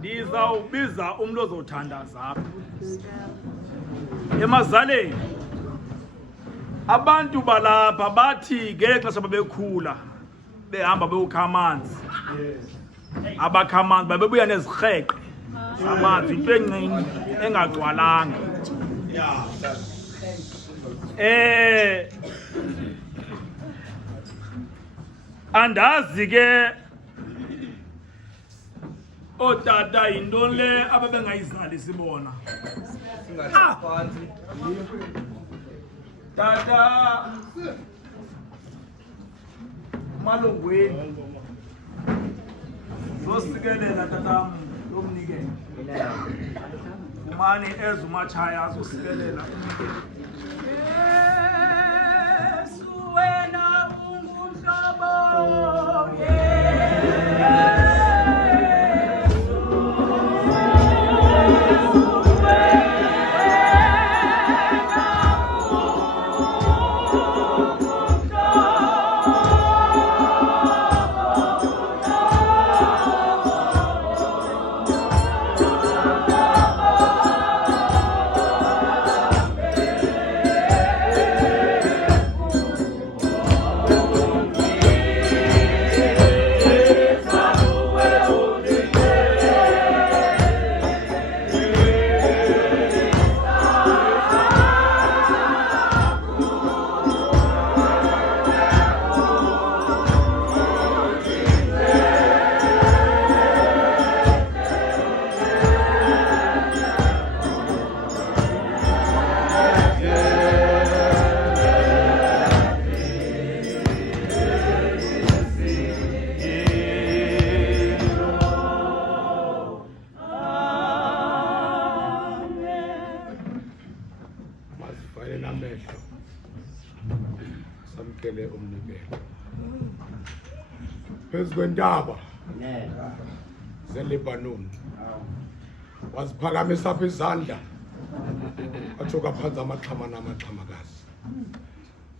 Ndizawubiza umntu ozothandaza apha. Emazaleni abantu balapha bathi ngexesha babekhula behamba beyokha amanzi. Abakha amanzi babebuya nezirheqe amanzi into encinci engagcwalanga. Andazi ke otata yintoni le ababengayizali sibona. Tata Malongweni zosikelela tatam lomnikelo. Umani ezumachaya azosikelela umnikelo. Yesu wena ungumhlobo Kwendaba zeLebanon waziphakamisa apha izandla wathoka phansi amaxhama namaxhamakazi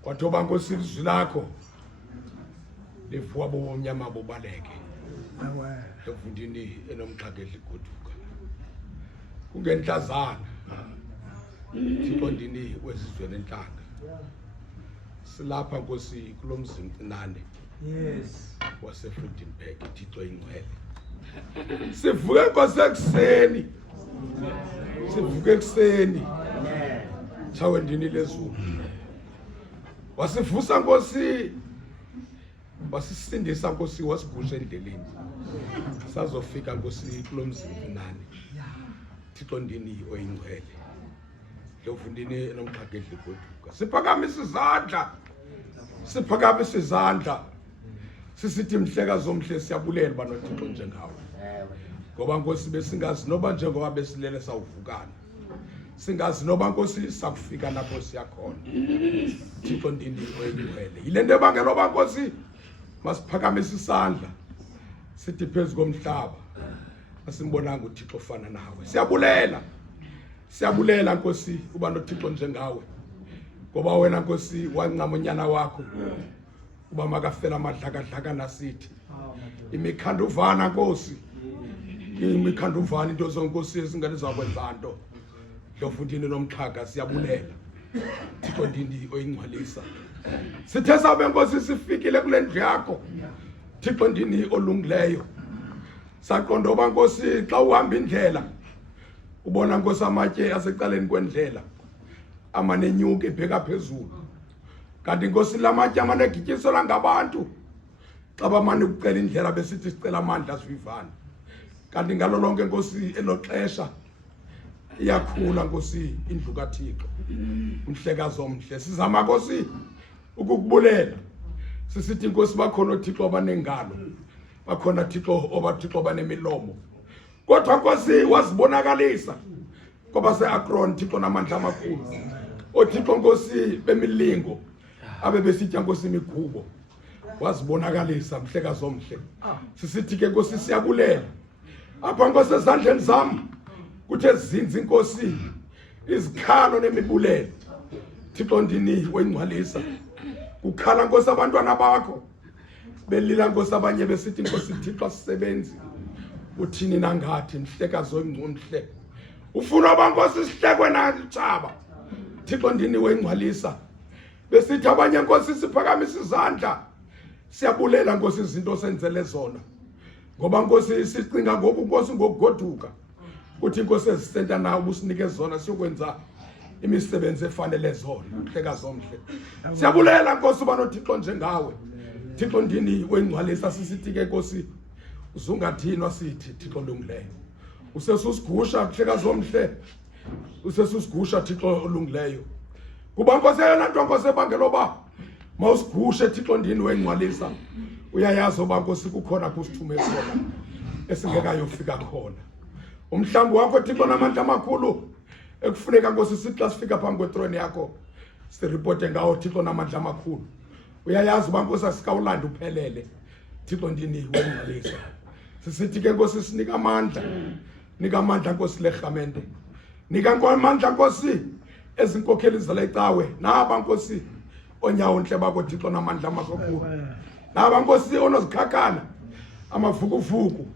kwathoba Nkosi ilizwi lakho lifuwa bomnyama bobaleke evundini enomxhakehla igoduka kungenhlazana Thixondini wezizwe nenhlanga silapha Nkosi kulomzincinane. Yes. Wasefrudenberg Thixo ingcwele. Sivuke Nkosi ekuseni. Sivuke ekuseni. Chawe ndini lezulu. Wasivusa Nkosi. Wasisindisa Nkosi wasigusha endleleni. Sazofika Nkosi kulomzincinane. Thixo ndini oyingcwele. Lovundini enomxhakehla igoduka. Siphakamisa izandla. Siphakamisa izandla. Sisithi mhlekazi omhle siyabulela banoThixo njengawe. Ngoba Nkosi besingazi noba njengoba besilele sawuvukana. Singazi noba Nkosi sakufika lapho siyakhona. Thixo ndini oyingcwele. Yile nto ebangela oba Nkosi masiphakamise isandla. Sithi phezu komhlaba. Asimbonanga uThixo ofana nawe. Siyabulela. Siyabulela Nkosi uba noThixo njengawe. Ngoba wena Nkosi wancama unyana wakho. Uba makafela amadlaka nasithi. Imikhanduvana Nkosi. Imikhanduvana into zonkosi ezingane zakwenza nto. Ndofundini nomxhaka siyabulela. Thixo ndini oyingcwalisa. Sithe sabe Nkosi sifikile kule ndlu yakho. Thixo ndini olungileyo. Saqonda oba Nkosi xa uhamba indlela ubona Nkosi amatye asecaleni kwendlela. Amanenyuka ebheka phezulu. Kanti Nkosi lamatye amanegityiselwa ngabantu. Xa bamane ukucela indlela besithi sicela amandla sivivana. Kanti ngalo lonke Nkosi eloxesha iyakhula Nkosi indlu kaThixo. Umhlekazi omhle sizama Nkosi ukukubulela. Sisithi Nkosi bakhona oThixo abanengalo. Bakhona Thixo obaThixo banemilomo. Kodwa Nkosi wazibonakalisa ngoba seAkron Thixo namandla amakhulu. OThixo Nkosi bemilingo abe besitya Nkosi imikhubo. Wazibonakalisa mhlekazi omhle. Sisithi ke Nkosi siyabulela. Apha Nkosi ezandleni zami kuthe zinzi Nkosi izikhalo nemibulelo. Thixo ndini wengcwalisa. Kukhala Nkosi abantwana bakho. Belila Nkosi abanye besithi Nkosi Thixo asisebenzi. uthini nangathi mhlekazi oyingcumhle ufuna abankosi sihlekwe natshaba Thixo ndini wengcwalisa besithi abanye inkosi siphakamisa izandla siyabulela nkosi izinto senzele zona ngoba nkosi sicinga ngoku nkosi ngokugoduka uthi inkosi ezisenta nawe ubusinike zona siyokwenza imisebenzi efanele zona mhlekazi omhle siyabulela nkosi uba noThixo njengawe Thixo ndini wengcwalisa sisithi ke nkosi uzungathinwa sithi Thixo olungileyo usesusigusha mhlekazi omhle usesusigusha Thixo olungileyo kuba nkosi yena nto nkosi ebangela oba mawusigushe Thixo ndini wengcwalisa uyayazi oba nkosi kukhona kusithume sona esingekayofika khona umhlambi wakho Thixo namandla amakhulu ekufuneka nkosi sithi xa sifika phambi kwethrone yakho siripote ngawo Thixo namandla amakhulu uyayazi uba nkosi asikawulanda uphelele Thixo ndini wengcwalisa sisithi ke nkosi sinika amandla nika amandla nkosi lehlamente nika amandla nkosi ezinkokheli zale cawe naba nkosi onyawo nhle bakho Thixo namandla amakhulu naba nkosi onozikhakhana amavukuvuku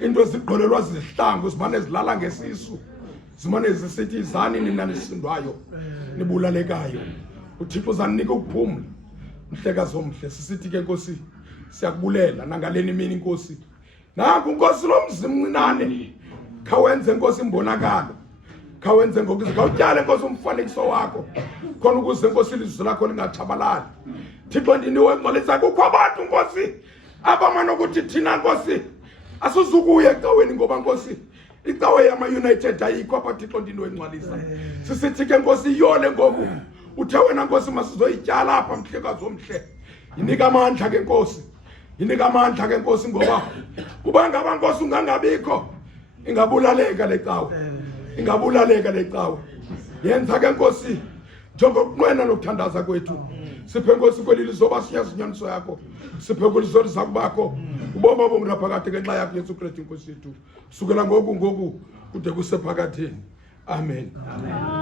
into ezigqolelwa zihlangu zimane zilala ngesisu zimane zisithi izani nina nisindwayo nibulalekayo uThixo uzanika ukuphumla mhlekazi omhle sisithi ke nkosi siyakubulela nangaleni imini inkosi nanku nkosi lomzimncinane khawenze nkosi imbonakalo khawenze ngokuze kawutyale nkosi umfanekiso wakho khona ukuze nkosi ilizwi lakho lingatshabalali Thixo ndini wengcwalisa kukho abantu nkosi abamana ukuthi thina nkosi asuzukuya ecaweni ngoba nkosi icawe yama United ayikho apha Thixo ndini wengcwalisa sisithi ke nkosi iyole ngoku uthe wena nkosi masizoyityala apha mhlekazi omhle inika amandla ke nkosi inika amandla ke nkosi ngoba kuba ngaba nkosi ungangabikho ingabulaleka lecawe ingabulaleka lecawe yenza ke nkosi njengokunqwena nokuthandaza kwethu siphe nkosi kweli zoba siyazinyaniso yakho siphe kweli zori zakubakho uboma bongaphakathi ngenxa yakho Yesu Kristu inkosi yethu sukela ngoku kude kusephakathini amen amen